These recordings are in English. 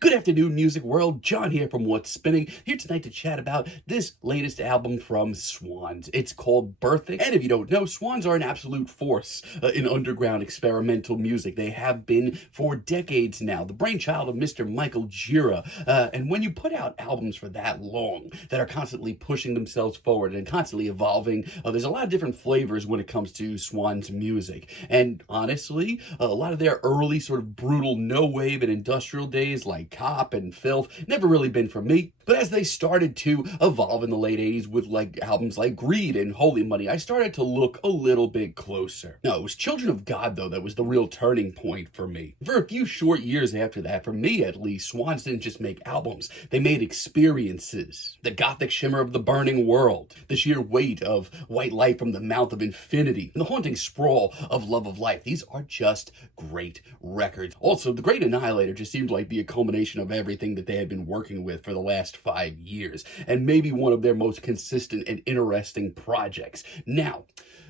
Good afternoon, music world. John here from What's Spinning, here tonight to chat about this latest album from Swans. It's called Birthing, and if you don't know, Swans are an absolute force in underground experimental music. They have been for decades now, the brainchild of Mr. Michael Gira. And when you put out albums for that long, that are constantly pushing themselves forward and constantly evolving, there's a lot of different flavors when it comes to Swans music. And honestly, a lot of their early sort of brutal no-wave and industrial days like Cop and Filth never really been for me. But as they started to evolve in the late 80s with like albums like Greed and Holy Money, I started to look a little bit closer. No, it was Children of God though that was the real turning point for me. For a few short years after that, for me at least, Swans didn't just make albums, they made experiences. The gothic shimmer of the burning world, the sheer weight of white light from the mouth of infinity, and the haunting sprawl of Love of Life. These are just great records. Also, The Great Annihilator just seemed like the culmination of everything that they had been working with for the last 5 years, and maybe one of their most consistent and interesting projects. Now,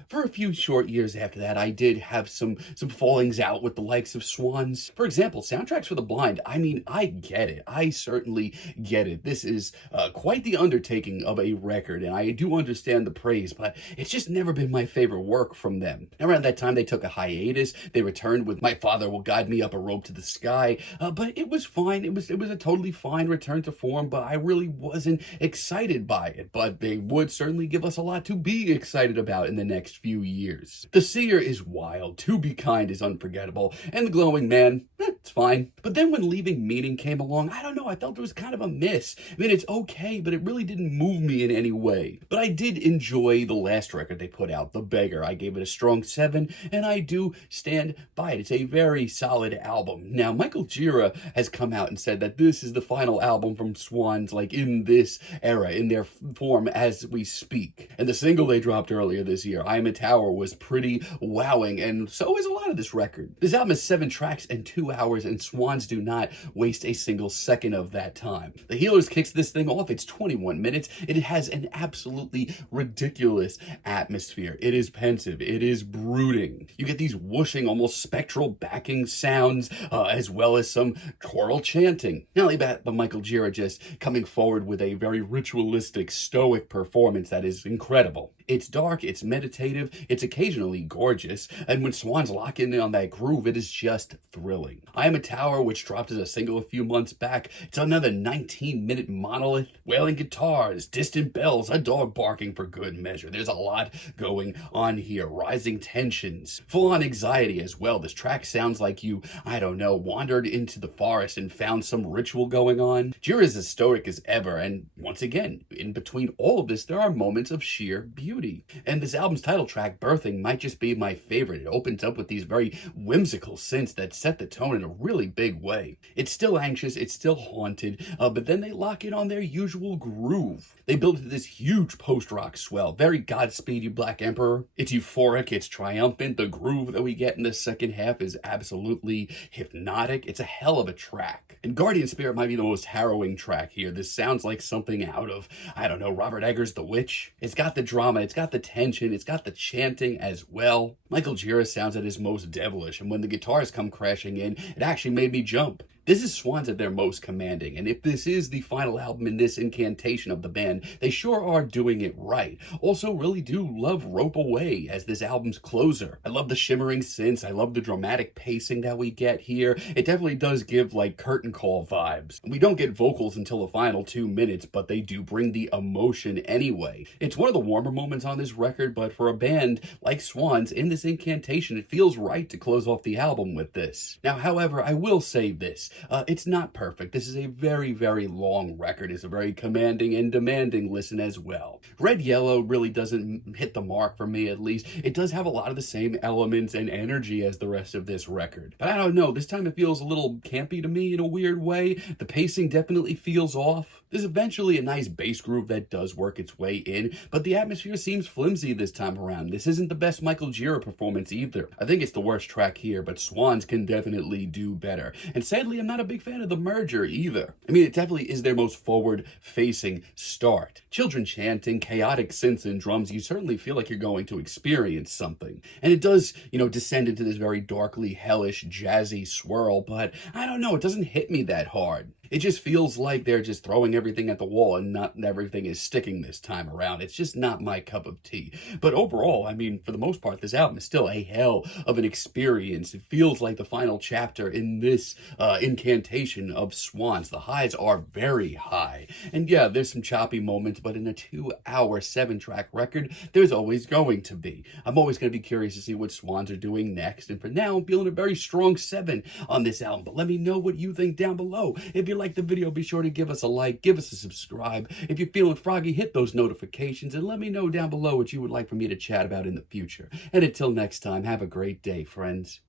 for a few short years after that, I did have some fallings out with the likes of Swans. For example, Soundtracks for the Blind. I mean, I get it. I certainly get it. This is quite the undertaking of a record, and I do understand the praise, but it's just never been my favorite work from them. Around that time, they took a hiatus. They returned with My Father Will Guide Me Up a Rope to the Sky, but it was fine. It was a totally fine return to form, but I really wasn't excited by it. But they would certainly give us a lot to be excited about in the next few years. The Seer is wild, To Be Kind is unforgettable, and The Glowing Man, it's fine. But then when Leaving Meaning came along, I don't know, I felt it was kind of a miss. I mean, it's okay, but it really didn't move me in any way. But I did enjoy the last record they put out, The Beggar. I gave it a strong 7, and I do stand by it. It's a very solid album. Now, Michael Gira has come out and said that this is the final album from Swans, like in this era, in their form as we speak. And the single they dropped earlier this year, I Am a Tower, was pretty wowing, and so is a lot of this record. This album is 7 tracks and 2 hours, and Swans do not waste a single second of that time. The Healers kicks this thing off. It's 21 minutes. It has an absolutely ridiculous atmosphere. It is pensive. It is brooding. You get these whooshing, almost spectral backing sounds, as well as some choral chanting. Not only that, but Michael Gira just coming forward with a very ritualistic, stoic performance that is incredible. It's dark, it's meditative, it's occasionally gorgeous, and when Swans lock in on that groove, it is just thrilling. I Am a Tower, which dropped as a single a few months back, it's another 19-minute monolith, wailing guitars, distant bells, a dog barking for good measure. There's a lot going on here. Rising tensions, full-on anxiety as well. This track sounds like you, I don't know, wandered into the forest and found some ritual going on. Gira is as stoic as ever, and once again, in between all of this, there are moments of sheer beauty. And this album's title track, Birthing, might just be my favorite. It opens up with these very whimsical synths that set the tone in a really big way. It's still anxious, it's still haunted, but then they lock in on their usual groove. They build into this huge post-rock swell, very Godspeed You Black Emperor. It's euphoric, it's triumphant. The groove that we get in the second half is absolutely hypnotic. It's a hell of a track. And Guardian Spirit might be the most harrowing track here. This sounds like something out of, I don't know, Robert Eggers' The Witch. It's got the drama, it's got the tension, it's got the chanting as well. Michael Gira sounds at his most devilish, and when the guitars come crashing in, it actually made me jump. This is Swans at their most commanding, and if this is the final album in this incantation of the band, they sure are doing it right. Also, really do love Rope Away as this album's closer. I love the shimmering synths, I love the dramatic pacing that we get here. It definitely does give like curtain call vibes. We don't get vocals until the final 2 minutes, but they do bring the emotion anyway. It's one of the warmer moments on this record, but for a band like Swans in this incantation, it feels right to close off the album with this. Now, however, I will say this. It's not perfect. This is a very, very long record. It's a very commanding and demanding listen as well. Red Yellow really doesn't hit the mark for me, at least. It does have a lot of the same elements and energy as the rest of this record. But I don't know, this time it feels a little campy to me in a weird way. The pacing definitely feels off. There's eventually a nice bass groove that does work its way in, but the atmosphere seems flimsy this time around. This isn't the best Michael Gira performance either. I think it's the worst track here, but Swans can definitely do better. And sadly, I'm not a big fan of the merger either. I mean, it definitely is their most forward-facing start. Children chanting, chaotic synths and drums, you certainly feel like you're going to experience something. And it does, descend into this very darkly hellish, jazzy swirl, but I don't know, it doesn't hit me that hard. It just feels like they're just throwing everything at the wall and not everything is sticking this time around. It's just not my cup of tea. But overall, I mean, for the most part, this album is still a hell of an experience. It feels like the final chapter in this incantation of Swans. The highs are very high. And yeah, there's some choppy moments, but in a 2-hour, 7-track record, there's always going to be. I'm always going to be curious to see what Swans are doing next. And for now, I'm feeling a very strong 7 on this album. But let me know what you think down below. If you like the video, be sure to give us a like, give us a subscribe. If you're feeling froggy, hit those notifications and let me know down below what you would like for me to chat about in the future. And until next time, have a great day, friends.